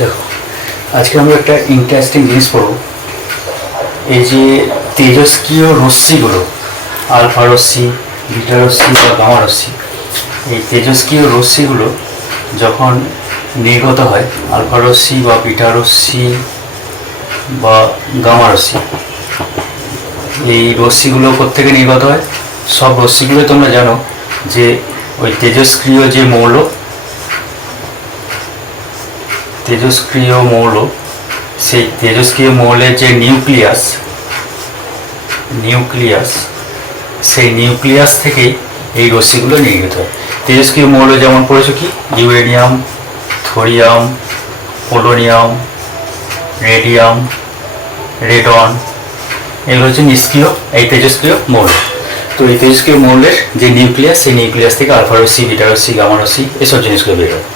দেখো, আজকে আমরা একটা ইন্টারেস্টিং জিনিস পড়ব। এই যে তেজস্ক্রিয় রশ্মিগুলো, আলফা রশ্মি, বিটা রশ্মি বা গামা রশ্মি, এই তেজস্ক্রিয় রশ্মিগুলো যখন নির্গত হয়, আলফা রশ্মি বা বিটা রশ্মি বা গামা রশ্মি, এই রশ্মিগুলো কোত্থেকে নির্গত হয়? সব রশ্মিগুলো তোমরা জানো যে ওই তেজস্ক্রিয় যে মৌল, সেই তেজস্ক্রিয় মৌলের যে নিউক্লিয়াস, সেই নিউক্লিয়াস থেকেই এই রশ্মিগুলো নির্গত হয়। তেজস্ক্রিয় মৌল যেমন পড়েছো কি, uranium, thorium, polonium, radium, radon, এগুলো হচ্ছে নিষ্ক্রিয় এই তেজস্ক্রিয় মৌল। তো এই তেজস্ক্রিয় মৌলের যে নিউক্লিয়াস, সেই নিউক্লিয়াস থেকে আলফা রশ্মি, বিটা রশ্মি, গামা রশ্মি এসব জিনিসগুলো বের হয়।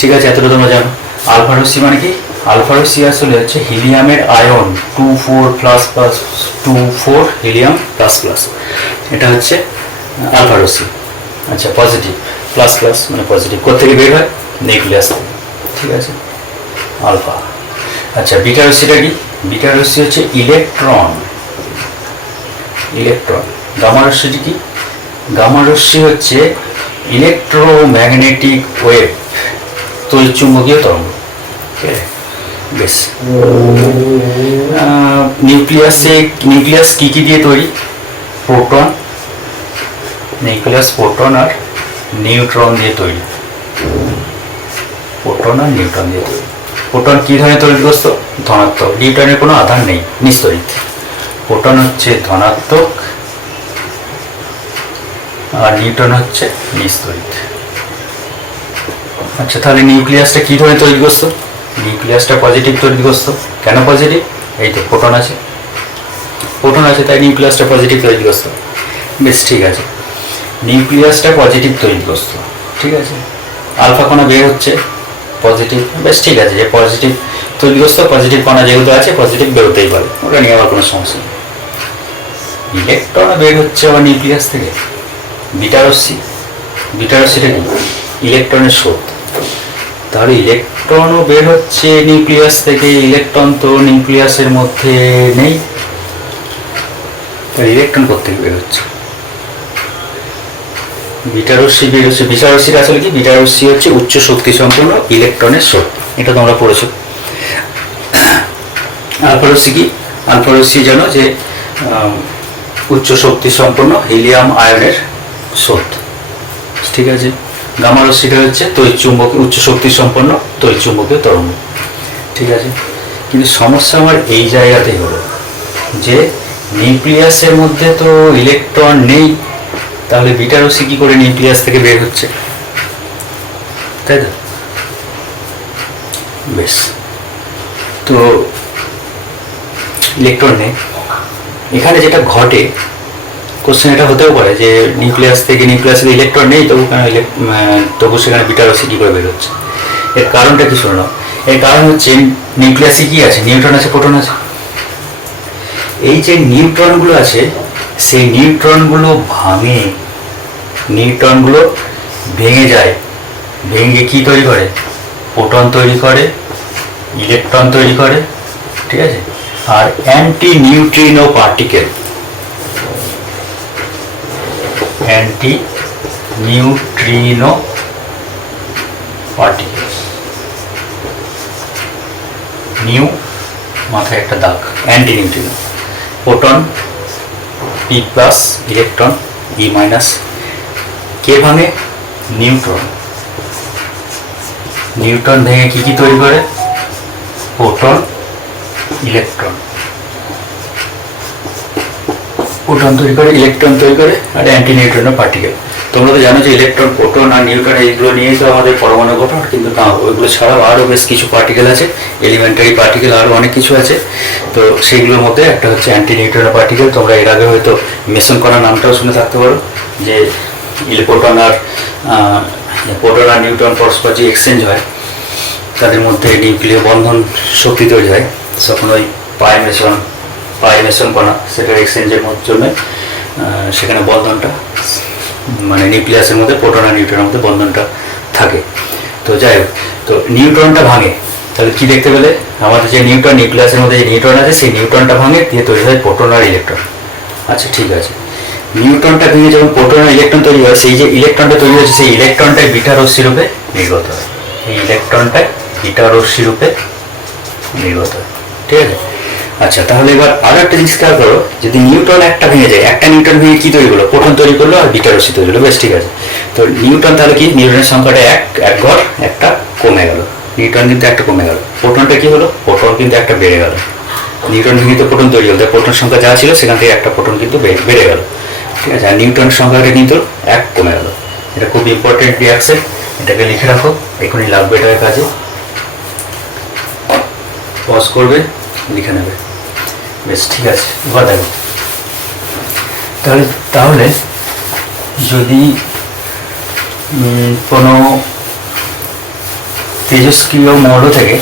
ঠিক আছে, এতটা তোমরা জানো। আলফা রশ্মি মানে কি? আলফা রশ্মি আসলে হচ্ছে হিলিয়ামের আয়ন 24 হিলিয়াম প্লাস প্লাস, এটা হচ্ছে আলফা রশ্মি। আচ্ছা, পজিটিভ, প্লাস প্লাস মানে পজিটিভ, কোথেকে বের হয়? নিউক্লিয়াস থেকে। ঠিক আছে, আলফা। আচ্ছা, বিটা রশ্মিটা কি? বিটা রশ্মি হচ্ছে ইলেকট্রন। গামা রশ্মিটি কি? গামা রশ্মি হচ্ছে ইলেকট্রোম্যাগনেটিক ওয়েভ, তড়িৎচুম্বকীয় তরঙ্গ। বেশ, নিউক্লিয়াস কি দিয়ে তৈরি? প্রোটন, নিউক্লিয়াস প্রোটন আর নিউট্রন দিয়ে তৈরি। প্রোটন কি ধরনের তড়িৎগ্রস্ত? ধনাত্মক। নিউট্রনের কোনো আধান নেই, নিস্তড়িত। প্রোটন হচ্ছে ধনাত্মক আর নিউট্রন হচ্ছে নিস্তড়িত। আচ্ছা, তাহলে নিউক্লিয়াসটা কি ধরনের তড়িৎগ্রস্ত? নিউক্লিয়াসটা পজিটিভ তড়িৎগ্রস্ত। কেন পজিটিভ? এই তো প্রোটন আছে, তাই নিউক্লিয়াসটা পজিটিভ তড়িৎগ্রস্ত। বেশ, ঠিক আছে, নিউক্লিয়াসটা পজিটিভ তড়িৎগ্রস্ত। ঠিক আছে, আলফা কণা বের হচ্ছে পজিটিভ। বেশ, ঠিক আছে, যে পজিটিভ তড়িৎগ্রস্ত, পজিটিভ কণা যেহেতু আছে, পজিটিভ বেরোতেই পারে, ওটা নিয়ে আবার কোনো সমস্যা নেই। ইলেকট্রন বের হচ্ছে আবার নিউক্লিয়াস থেকে। বিটা রশ্মিটা কি? ইলেকট্রনের স্রোত। তাহলে ইলেকট্রনও বের হচ্ছে নিউক্লিয়াস থেকে। ইলেকট্রন তো নিউক্লিয়াসের মধ্যে নেই, তাহলে ইলেকট্রন কোথেকে বের হচ্ছে? বিটা রশ্মির আসলে কি? বিটা রশ্মি হচ্ছে উচ্চ শক্তি সম্পন্ন ইলেকট্রনের স্রোত, এটা তোমরা পড়েছো। আলফা রশ্মি কি? আলফা রশ্মি জানো যে উচ্চ শক্তি সম্পন্ন হিলিয়াম আয়নের স্রোত। ঠিক আছে, গামা রশ্মিটা হচ্ছে উচ্চ শক্তি সম্পন্ন তড়িৎচুম্বকীয় তরঙ্গ। ঠিক আছে, কিন্তু সমস্যা আমার এই জায়গাতেই হলো যে নিউক্লিয়াসের মধ্যে তো ইলেকট্রন নেই, তাহলে বিটা রশ্মি কি করে নিউক্লিয়াস থেকে বের হচ্ছে? তাই তো? বেশ, তো ইলেকট্রন নেই। এখানে যেটা ঘটে, কোশ্চেন এটা হতেও পারে যে নিউক্লিয়াসে ইলেকট্রন নেই, তবু সেখানে বিটা রশ্মি কি করে বের হচ্ছে? এর কারণটা কি শুনলাম? এর কারণ হচ্ছে নিউক্লিয়াসে কি আছে? নিউট্রন আছে, প্রোটন আছে। এই যে নিউট্রনগুলো আছে, সেই নিউট্রনগুলো ভেঙে যায়। ভেঙে কি তৈরি করে? প্রোটন তৈরি করে, ইলেকট্রন তৈরি করে। ঠিক আছে, আর অ্যান্টি নিউট্রিনো পার্টিকেল নিউ মাথায় একটা দাগ, anti neutrino. Proton P plus, electron E minus. কে ভাঙে? নিউট্রন ভেঙে কি তৈরি করে? প্রোটন, ইলেকট্রন তৈরি করে আর অ্যান্টি নিউট্রিনো পার্টিকেল। তোমরা তো জানো যে ইলেকট্রন, প্রোটন আর নিউট্রন এইগুলো নিয়েই তো আমাদের পরমাণু গঠন, কিন্তু না, ওইগুলো ছাড়াও আরও বেশ কিছু পার্টিকেল আছে, এলিমেন্টারি পার্টিকেল, আরও অনেক কিছু আছে। তো সেইগুলোর মধ্যে একটা হচ্ছে অ্যান্টি নিউট্রিনো পার্টিকেল। তোমরা এর আগে হয়তো মেসন কণা নামটাও শুনে থাকতে পারো, যে প্রোটন আর নিউট্রন পরস্পর যে এক্সচেঞ্জ হয়, তাদের মধ্যে নিউক্লিয় বন্ধন শক্তি তৈরি হয়, তখন ওই পাইমেশন কণা, সেটার এক্সচেঞ্জের জন্য সেখানে বন্ধনটা, মানে নিউক্লিয়াসের মধ্যে প্রোটন আর নিউট্রনের মধ্যে বন্ধনটা থাকে। তো যাই হোক, তো নিউট্রনটা ভাঙে, তাহলে কি দেখতে পেলে, আমাদের যে নিউট্রন, নিউক্লিয়াসের মধ্যে যে নিউট্রন আছে সেই নিউট্রনটা ভাঙে দিয়ে তৈরি হয় প্রোটন আর ইলেকট্রন। আচ্ছা ঠিক আছে, নিউট্রনটা ভেঙে যখন প্রোটন আর ইলেকট্রন তৈরি হয়, সেই যে ইলেকট্রনটা তৈরি হচ্ছে সেই ইলেকট্রনটাই বিটা রশ্মি রূপে নির্গত হয়। এই ইলেকট্রনটাই বিটা রশ্মি রূপে নির্গত হয়। ঠিক আছে। আচ্ছা তাহলে এবার আরো একটা জিনিস খেয়াল করো, যদি নিউট্রন একটা ভেঙে যায়, একটা নিউট্রন ভেঙে কি তৈরি করলো, প্রোটন তৈরি করলো আর বিটা রশ্মি তৈরি করলো। বেশ ঠিক আছে। তো নিউট্রন তাহলে কি, নিউট্রনের সংখ্যাটা এক ঘর একটা কমে গেল, নিউট্রন কিন্তু একটা কমে গেল। প্রোটনটা কি হলো, প্রোটন কিন্তু একটা বেড়ে গেল। নিউট্রন ভেঙে তো প্রোটন তৈরি হলো, তাই প্রোটন সংখ্যা যা ছিল সেখান থেকে একটা প্রোটন কিন্তু বেড়ে গেল। ঠিক আছে। আর নিউট্রন সংখ্যাটা কিন্তু এক কমে গেল। এটা খুব ইম্পর্টেন্ট রিয়াকশন, এটাকে লিখে রাখো, এখনই লাগবে এটার কাজে। পজ করবে, লিখে নেবে। বেশ ঠিক আছে। এবার দেখো তাহলে যদি কোনো তেজস্ক্রিয় মৌল থেকে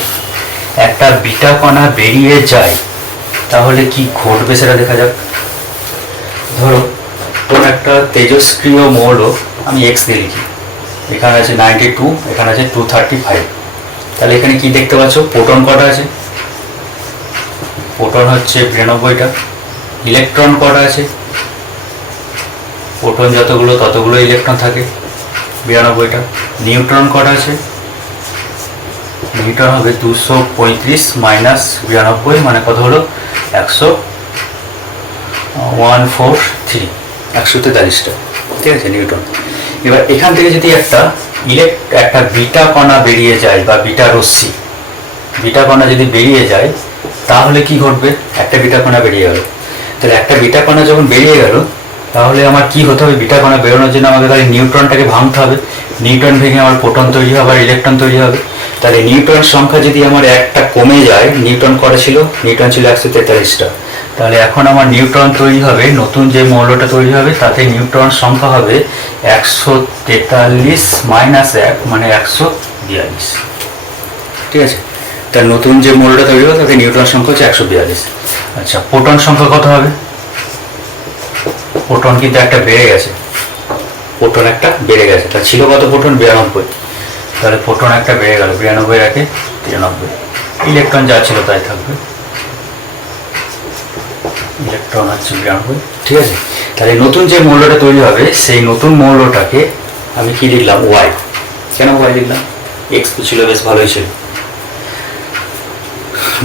একটা বিটা কণা বেরিয়ে যায় তাহলে কি ঘটবে সেটা দেখা যাক। ধরো কোন একটা তেজস্ক্রিয় মৌল, আমি এক্স দিয়ে লিখি, এখানে আছে 92, এখানে আছে 235। তাহলে এখানে কি দেখতে পাচ্ছ, প্রোটন কটা আছে, প্রোটন হচ্ছে 92টা। ইলেকট্রন কটা আছে, প্রোটন যতগুলো ততগুলো ইলেকট্রন থাকে 92টা। নিউট্রন কটা আছে, নিউট্রন হবে 235 মাইনাস 92 মানে কত হলো 143, 143টা। ঠিক আছে, নিউট্রন। এবার এখান থেকে যদি একটা বিটা কণা বেরিয়ে যায় বা বিটা রশ্মি, বিটা কণা যদি বেরিয়ে যায় তাহলে কি ঘটবে, একটা বিটা কণা বেরিয়ে গেল। তাহলে একটা বিটা কণা যখন বেরিয়ে গেল তাহলে আমার কি হতে হবে, বিটা কণা বেরোনোর জন্য আমাকে তাহলে নিউট্রনটাকে ভাঙতে হবে। নিউট্রন ভেঙে আমার প্রোটন তৈরি হবে আর ইলেকট্রন তৈরি হবে। তাহলে নিউট্রন সংখ্যা যদি আমার একটা কমে যায়, নিউট্রন কটা ছিল, নিউট্রন ছিল 143টা। তাহলে এখন আমার নিউট্রন তৈরি হবে, নতুন যে মৌলটা তৈরি হবে তাতে নিউট্রন সংখ্যা হবে 143 মাইনাস 1 মানে 142। ঠিক আছে। তার নতুন যে মৌলটা তৈরি হবে তাতে নিউট্রন সংখ্যা হচ্ছে 142। আচ্ছা, প্রোটন সংখ্যা কত হবে, প্রোটন কিন্তু একটা বেড়ে গেছে, প্রোটন একটা বেড়ে গেছে। তাহলে ছিল কত প্রোটন, 92। তাহলে প্রোটন একটা বেড়ে গেল, 92 রাখে 93। ইলেকট্রন যা ছিল তাই থাকবে, ইলেকট্রন হচ্ছে 92। ঠিক আছে। তাহলে নতুন যে মৌলটা তৈরি হবে সেই নতুন মৌলটাকে আমি কি লিখলাম, ওয়াই। কেন ওয়াই লিখলাম, এক্স তো ছিল, বেশ ভালোই ছিল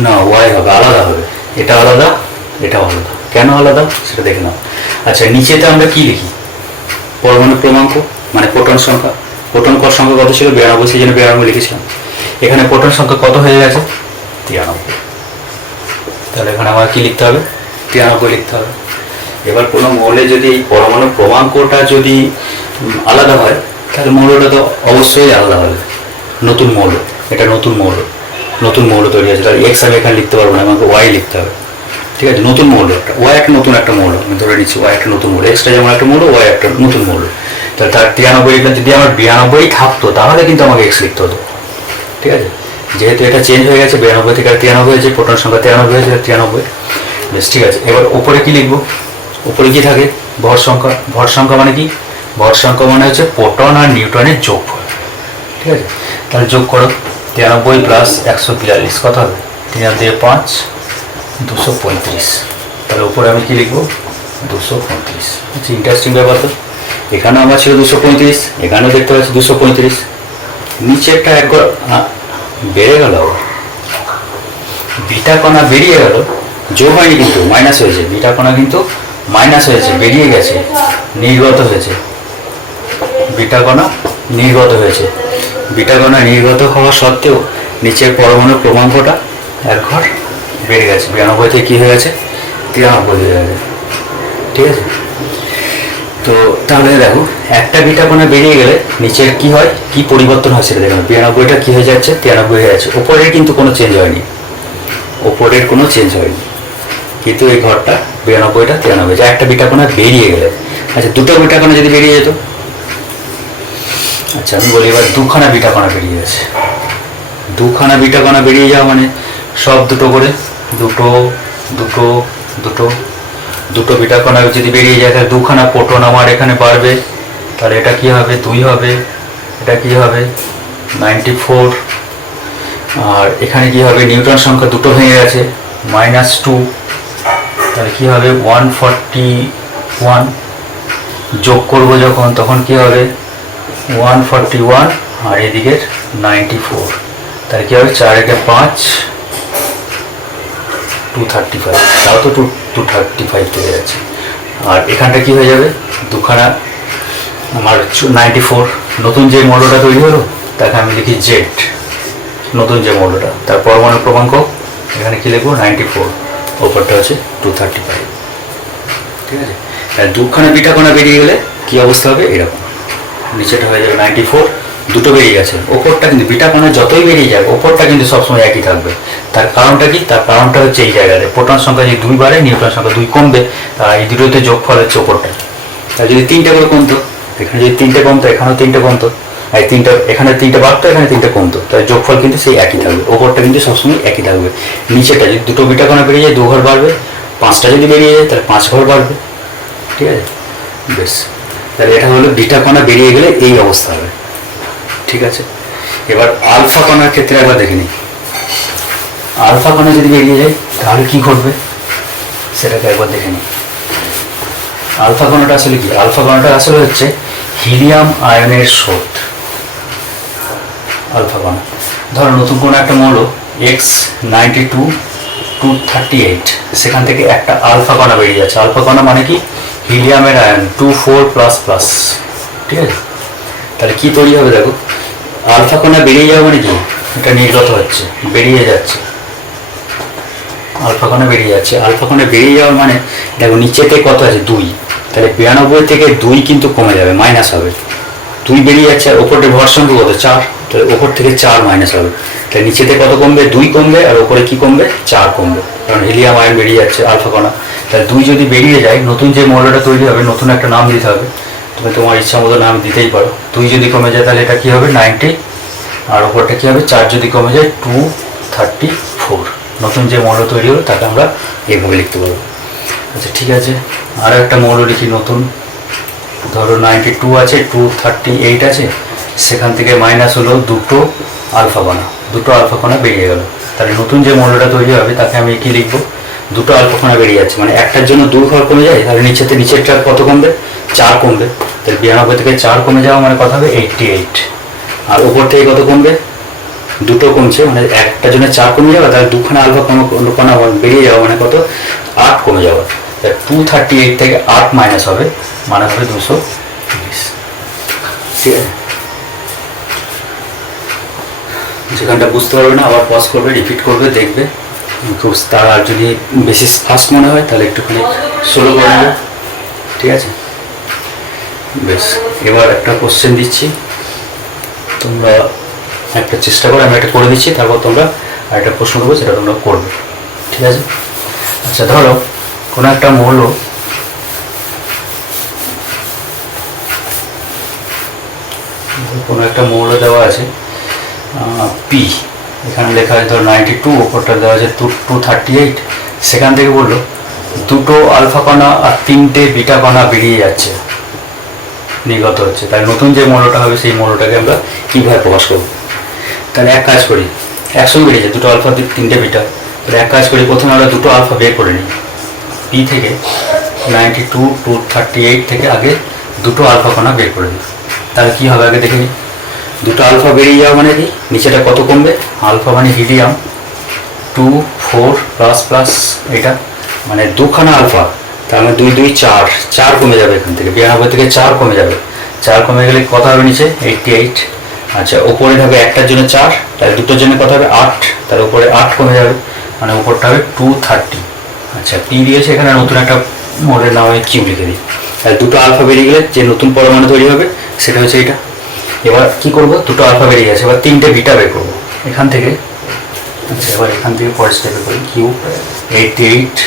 না, ওয়াই হবে, আলাদা হবে, এটা আলাদা এটাও আলাদা। কেন আলাদা সেটা দেখে নাও। আচ্ছা, নিচেতে আমরা কি লিখি, পরমাণু ক্রমাঙ্ক মানে প্রোটন সংখ্যা। প্রোটন সংখ্যা কত ছিল, 92, সেই জন্য 92 লিখেছিলাম। এখানে প্রোটন সংখ্যা কত হয়ে গেছে, 93। তাহলে এখানে আমার কি লিখতে হবে, 93 লিখতে হবে। এবার কোনো মৌলে যদি এই পরমাণু ক্রমাঙ্কটা যদি আলাদা হয় তাহলে মৌলটা তো অবশ্যই আলাদা হবে। নতুন মৌল, এটা নতুন মৌল তৈরি আছে, তাহলে এক্স আমি এখানে লিখতে পারবো না, আমাকে ওয়াই লিখতে হবে। ঠিক আছে, নতুন মৌল একটা, ওয়াই একটা নতুন একটা মৌল, আমি ধরে নিচ্ছি ওয়াই একটা নতুন মৌল, এক্সটা যেমন একটা মৌল, ওয়াই একটা নতুন মৌল। তাহলে তার 93 এখানে যদি আমার 92 থাকতো তাহলে কিন্তু আমাকে এক্স লিখতে হতো। ঠিক আছে, যেহেতু এটা চেঞ্জ হয়ে গেছে, 92 থেকে 93 হয়েছে, প্রোটন সংখ্যা 93 হয়েছে, 93। বেশ ঠিক আছে। এবার ওপরে কি লিখবো, ওপরে কি থাকে, ভর সংখ্যা। ভর সংখ্যা মানে কি, ভর সংখ্যা মানে হচ্ছে প্রোটন আর নিউট্রনের যোগফল। ঠিক আছে, তাহলে যোগ করো, 93 প্লাস 142 কত হবে, 3 দিয়ে 5, 235। তাহলে উপরে আমি কি লিখবো, 235। আচ্ছা, ইন্টারেস্টিং ব্যাপার তো, এখানেও আমার ছিল 235, এখানেও দেখতে পাচ্ছি 235। নিচেরটা একবার বেড়ে গেল, বিটা কণা বেরিয়ে গেল, যোগ হয়নি কিন্তু মাইনাস হয়েছে, বিটা কণা কিন্তু মাইনাস হয়েছে, বেরিয়ে গেছে, নির্গত হয়েছে, বিটা কণা নির্গত হয়েছে। বিটা কণা নির্গত হওয়া সত্ত্বেও নিচের পরমাণু ক্রমাঙ্কটা এক ঘর বেড়ে গেছে, 92 থেকে কী হয়ে গেছে, 93 হয়ে গেছে। ঠিক আছে। তো তাহলে দেখো, একটা বিটা কণা বেরিয়ে গেলে নিচের কি হয়, কি পরিবর্তন হয় সেটা দেখো। 92টা কি হয়ে যাচ্ছে, 93 হয়ে যাচ্ছে। ওপরের কিন্তু কোনো চেঞ্জ হয়নি, ওপরের কোনো চেঞ্জ হয়নি, কিন্তু এই ঘরটা 92টা 93, যা একটা বিটা কণা বেরিয়ে গেলে। আচ্ছা, দুটো বিটা কণা যদি বেরিয়ে যেত, আচ্ছা আমি বলি এবার দুখানা বিটা কণা বেরিয়ে গেছে। দুখানা বিটা কণা বেরিয়ে যাওয়া মানে সব দুটো করে, দুটো বিটা কণা যদি বেরিয়ে যায় তাহলে দুখানা প্রোটন আমার এখানে বাড়বে। তাহলে এটা কি হবে, 2 হবে, এটা কি হবে 94, আর এখানে কি হবে, নিউট্রন সংখ্যা দুটো ভেঙে গেছে, -2, তাহলে কি হবে 141, যোগ করব যখন তখন কি হবে 141 আর এদিকের 94, তাহলে কি হবে 4 একে 5, 235, তাও তো 235 থেকে যাচ্ছে। আর এখানটা কি হয়ে যাবে, দুখানা আমার 94, নতুন যে মৌলটা তৈরি হলো তাকে আমি লিখি জেড, নতুন যে মৌলটা, তার পরমাণু ক্রমাঙ্ক এখানে কি লিখবো 94, ওপরটা হচ্ছে 235, ঠিক আছে। দুখানা বিটা কণা বেরিয়ে গেলে কি অবস্থা হবে, এরকম নিচেটা হয়ে যাবে 94, দুটো বেরিয়ে গেছে, ওপরটা কিন্তু বিটা কণা যতই বেরিয়ে যাবে ওপরটা কিন্তু সবসময় একই থাকবে। তার কারণটা কি, তার কারণটা হচ্ছে এই জায়গাতে প্রোটন সংখ্যা যদি 2 বাড়ে নিউট্রন সংখ্যা 2 কমবে, এই দুটোতে যোগফল হচ্ছে ওপরটা। তাই যদি 3টে করে কমতো, এখানে যদি 3টে কমতো এখানেও 3টে কমতো, আর এখানে 3টে বাড়তো এখানে 3টে কমতো, তাই যোগফল কিন্তু সেই একই থাকবে, ওপরটা কিন্তু সবসময় একই থাকবে। নিচেটা যদি দুটো বিটা কণা বেরিয়ে যায় 2 ঘর বাড়বে, 5টা যদি বেরিয়ে যায় তাহলে 5 ঘর বাড়বে, ঠিক আছে। বেশ, তাহলে এটা হলো বিটা কণা বেরিয়ে গেলে এই অবস্থা হবে, ঠিক আছে। এবার আলফা কণার ক্ষেত্রে একবার দেখে নিই, আলফা কণা যদি বেরিয়ে যায় তাহলে কি ঘটবে সেটাকে একবার দেখে নিই। আলফা কণাটা আসলে কি, আলফা কণাটা আসলে হচ্ছে হিলিয়াম আয়নের স্রোত। আলফা কণা ধরো নতুন কোনো একটা মৌল X92 238, সেখান থেকে একটা আলফা কণা বেরিয়ে যাচ্ছে। আলফা কণা মানে কি, হিলিয়ামের আয়ন 24++, ঠিক আছে। তাহলে কি তৈরি হবে দেখো, আলফা কণা বেরিয়ে যাওয়া মানে কি, এটা নির্গত হচ্ছে, বেরিয়ে যাচ্ছে, আলফা কণা বেরিয়ে যাচ্ছে। আলফা কণা বেরিয়ে যাওয়ার মানে দেখো নিচেতে কত আছে 2, তাহলে 92 থেকে 2 কিন্তু কমে যাবে, মাইনাস হবে, 2 বেরিয়ে যাচ্ছে, আর ওপরে ভর সংখ্যা কত 4, তাহলে ওপর থেকে 4 মাইনাস হবে, তাহলে নিচেতে কত কমবে 2 কমবে, আর ওপরে কি কমবে 4 কমবে, কারণ হিলিয়াম আয়ন বেরিয়ে যাচ্ছে আলফা কণা। তাহলে 2 যদি বেরিয়ে যায়, নতুন যে মৌলটা তৈরি হবে নতুন একটা নাম দিতে হবে, তুমি তোমার ইচ্ছা মতো নাম দিতেই পারো। 2 যদি কমে যায় তাহলে এটা কি হবে 90, আর ওপরটা কি হবে 4 যদি কমে যায় 234, নতুন যে মৌল তৈরি হলো তাকে আমরা এইভাবে লিখতে পারবো। আচ্ছা ঠিক আছে, আরও একটা মৌল লিখি নতুন, ধরো 92 আছে, 238 আছে, সেখান থেকে মাইনাস হলো দুটো আলফা কণা, দুটো আলফা কণা বেরিয়ে গেল, তাহলে নতুন যে মৌলটা তৈরি হবে তাকে আমি কি লিখবো, দুটো আলফা কণা বেরিয়ে যাচ্ছে, মানে একটার জন্য 2 ঘর কমে যায়, তাহলে নিচেরটা কত কমবে 4 কমবে, তাহলে 92 থেকে 4 কমে যাওয়া মানে কত হবে 88, আর ওপর থেকে কত কমবে, দুটো কমছে, মানে একটার জন্য 4 কমে যাওয়া, তাহলে দুখানা আলফা কণা বেরিয়ে যাওয়া মানে কত 8 কমে যাওয়া, 238 থেকে 8 মাইনাস হবে মানে হবে 220, ঠিক আছে। যেখানটা বুঝতে পারবে না আবার পজ করবে, রিপিট করবে, দেখবে খুব, তার আর যদি বেশি ফাস্ট মনে হয় তাহলে একটুখানি স্লো করে নেবে, ঠিক আছে। বেশ, এবার একটা কোশ্চেন দিচ্ছি, তোমরা একটা চেষ্টা করো, আমি একটা করে দিচ্ছি, তারপর তোমরা আরেকটা প্রশ্ন দেবো সেটা তোমরা করবে, ঠিক আছে। আচ্ছা ধরো কোনো একটা মৌল দেওয়া আছে পি, এখানে লেখা আছে ধরো 92, ওপরটা দেওয়া আছে 238, সেখান থেকে বললো দুটো আলফা কণা আর 3টে বিটা কণা বেরিয়ে যাচ্ছে, নির্গত হচ্ছে, তাহলে নতুন যে মৌলটা হবে সেই মৌলটাকে আমরা কীভাবে প্রকাশ করবো। তাহলে এক কাজ করি, একসঙ্গে বেরিয়েছে দুটো আলফা 3টে বিটা, তাহলে এক কাজ করি, প্রথমে আমরা দুটো আলফা বের করে নিই, পি থেকে 92 238 থেকে আগে দুটো আলফা কণা বের করে দিই, তাহলে কী হবে আগে দেখে নিই। দুটো আলফা বেরিয়ে যাওয়া মানে কি, নিচেটা কত কমবে, আলফা মানে হিলিয়াম 24++, এটা মানে দুখানা আলফা, তার মানে 2 2 4 কমে যাবে, এখান থেকে 92 থেকে 4 কমে যাবে, 4 কমে গেলে কত হবে নিচে 88, আচ্ছা ওপরে থাকবে একটার জন্য 4, তাহলে দুটোর জন্য কত হবে 8, তার উপরে 8 কমে যাবে, মানে উপরটা হবে 230, আচ্ছা পি দিয়েছে, এখানে নতুন একটা মৌলের নাম আমি কিউ লিখে দিই, তাহলে দুটো আলফা বেরিয়ে গেলে যে নতুন পরমাণু তৈরি হবে সেটা হচ্ছে এটা। এবার কি করব, দুটো আলফা বেরিয়ে গেছে, এবার 3টে বিটা বের করবো এখান থেকে, আচ্ছা এবার এখান থেকে পরের স্টেপে করি, কিউ 88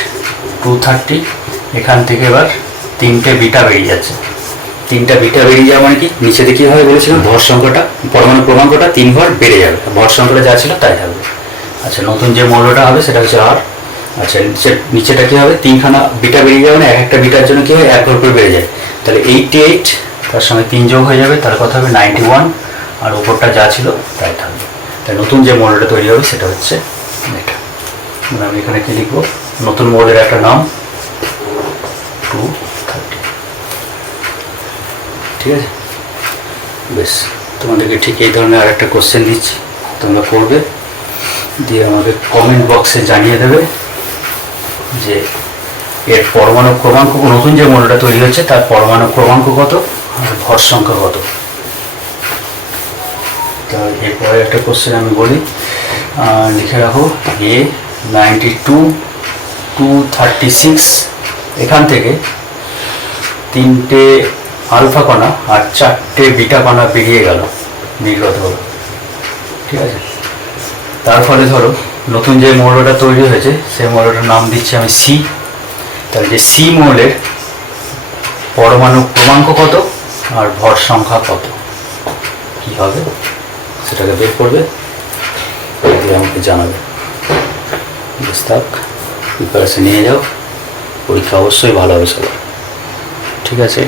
230, এখান থেকে এবার 3টে বিটা বেরিয়ে যাচ্ছে, 3টা বিটা বেরিয়ে যাওয়া মানে কি, নিচেতে কী হবে বলেছিলাম, ভর সংখ্যাটা পরমাণু ক্রমাঙ্কটা 3 ঘর বেড়ে যাবে, ভর সংখ্যাটা যা ছিল তাই থাকবে। আচ্ছা নতুন যে মৌলটা হবে সেটা হচ্ছে আর, আচ্ছা নিচেটা কী হবে, 3খানা বিটা বেরিয়ে যাবে, না এক একটা বিটার জন্য কী হয় 1 ঘর করে বেড়ে যায়, তাহলে 88 তার সঙ্গে 3 যোগ হয়ে যাবে, তার কথা হবে 91, আর ওপরটা যা ছিল তাই থাকবে। তাই নতুন যে মডেলটা তৈরি হবে সেটা হচ্ছে এটা। মানে আমি এখানে কি লিখবো, নতুন মডেলের একটা নাম 230। ঠিক আছে, বেশ। তোমাদেরকে ঠিক এই ধরনের আরেকটা কোশ্চেন দিচ্ছি, তোমরা করবে, দিয়ে আমাকে কমেন্ট বক্সে জানিয়ে দেবে যে এর পরমাণু ক্রমাঙ্ক, নতুন যে মডেলটা তৈরি হচ্ছে তার পরমাণু ক্রমাঙ্ক কত আর ভর সংখ্যা কত। তা এরপরে একটা কোশ্চেন আমি বলি, লিখে রাখো A92-236, এখান থেকে 3টে আলফা কণা আর 4টে বিটা কণা বেরিয়ে গেল, নির্গত হলো। ঠিক আছে, তার ফলে ধরো নতুন যে মৌলটা তৈরি হয়েছে সেই মৌলটার নাম দিচ্ছি আমি সি। তাহলে যে সি মৌলের পরমাণু ক্রমাঙ্ক কত আর ভর সংখ্যা কত কি হবে সেটাকে বের করবে, দিয়ে আমাকে জানাবে। বেশ থাক, প্রিপারেশন নিয়ে যাও, পরীক্ষা অবশ্যই ভালো হবে সবার। ঠিক আছে।